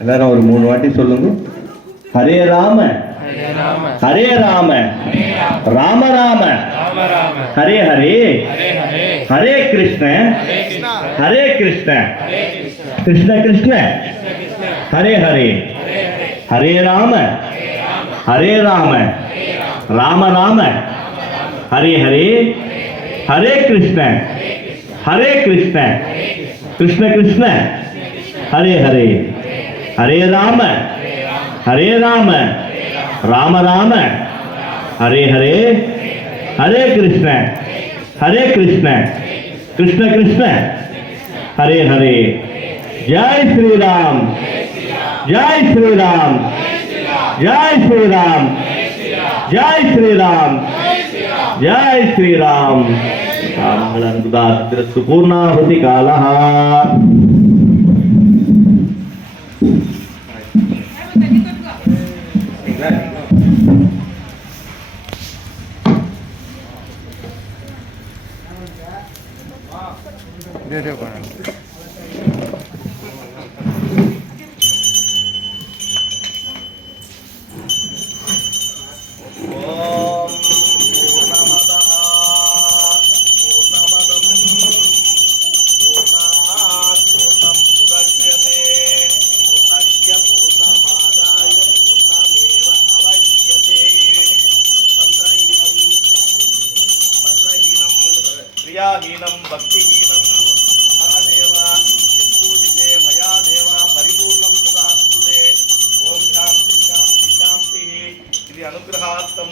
எல்லாரும் ஒரு 3 வாட்டி சொல்லுங்க. ஹரே ராம ஹரே ராம ராம ராம ஹரே ஹரே ஹரே கிருஷ்ண ஹரே கிருஷ்ண கிருஷ்ண கிருஷ்ண ஹரே ஹரே ஹரே ராம ராம ராம ஹரே ஹரே ஹரே கிருஷ்ண கிருஷ்ண கிருஷ்ண ஹரே ஹரே ஹரே ராம ராம ராம ஹரே ஹரே ஹரே கிருஷ்ண கிருஷ்ண கிருஷ்ண ஹரே ஹரே. ஜெய் ஸ்ரீராம் ஜெய் ஸ்ரீராம் ஜெய் ஸ்ரீராம் ஜெய் ஸ்ரீராம் ஜெய் ஸ்ரீராம். ராமங்கள பூர்ணாಹುತಿ ಕಾಲಃ. ಕ್ರಿಯಾಹೀನಂ ಭಕ್ತಿಹೀನಂ ಮಹಾದೇವ ಯತ್ಪೂಜಿತೆ ಮಯಾ ದೇವ ಪರಿಪೂರ್ಣಂ ತದಾಸ್ತುತೆ. ಓಂ ಶಾಂತಿ ಶಾಂತಿ ಶಾಂತಿ. ಇದು ಅನುಗ್ರಹಾರ್ಥಂ